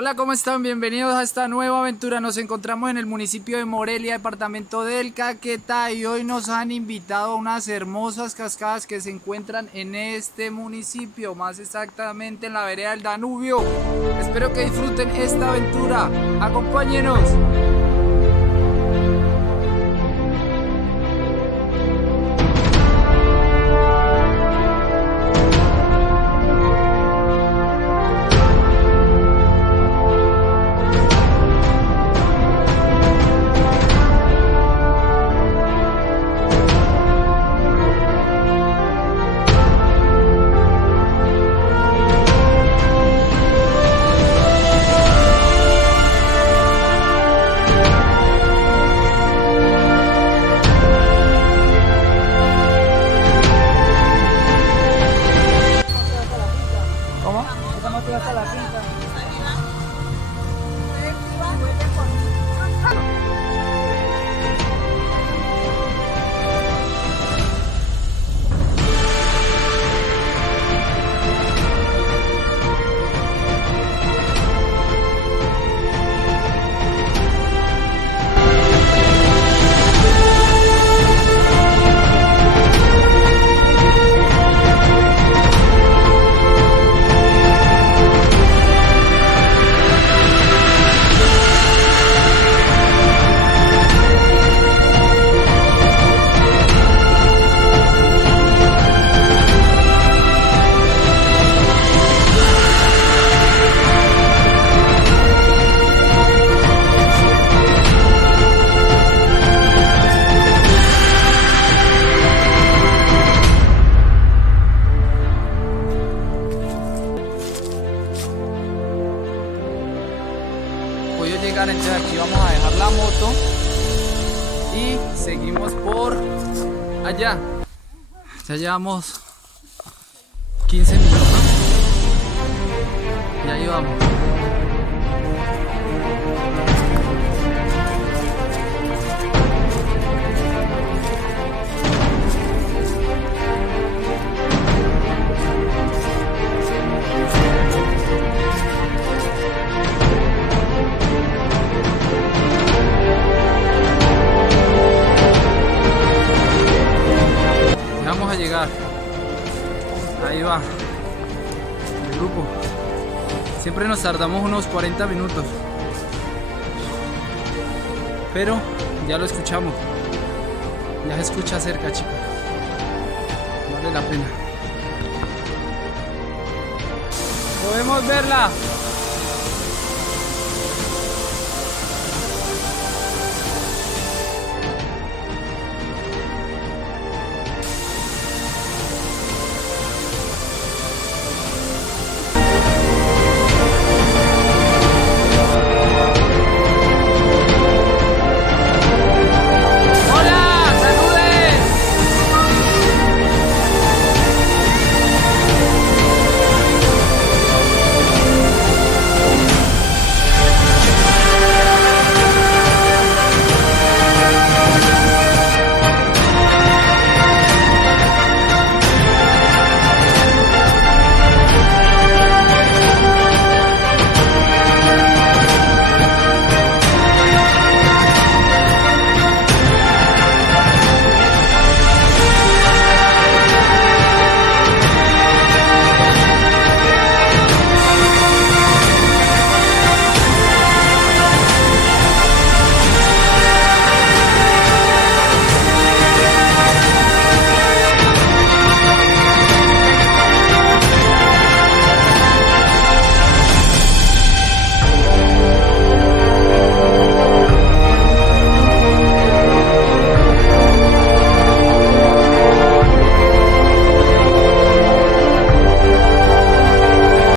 Hola, ¿cómo están? Bienvenidos a esta nueva aventura. Nos encontramos en el municipio de Morelia, departamento del Caquetá, y hoy nos han invitado a unas hermosas cascadas que se encuentran en este municipio, más exactamente en la vereda del Danubio. Espero que disfruten esta aventura. ¡Acompáñenos! ¿Cómo? Esa moto va hasta la finca. Voy a llegar, entonces aquí vamos a dejar la moto y seguimos por allá. Ya llevamos 15 minutos y ahí vamos. Vamos a llegar, ahí va el grupo. Siempre nos tardamos unos 40 minutos, pero ya lo escuchamos, ya se escucha cerca, chicos, vale la pena. Podemos verla.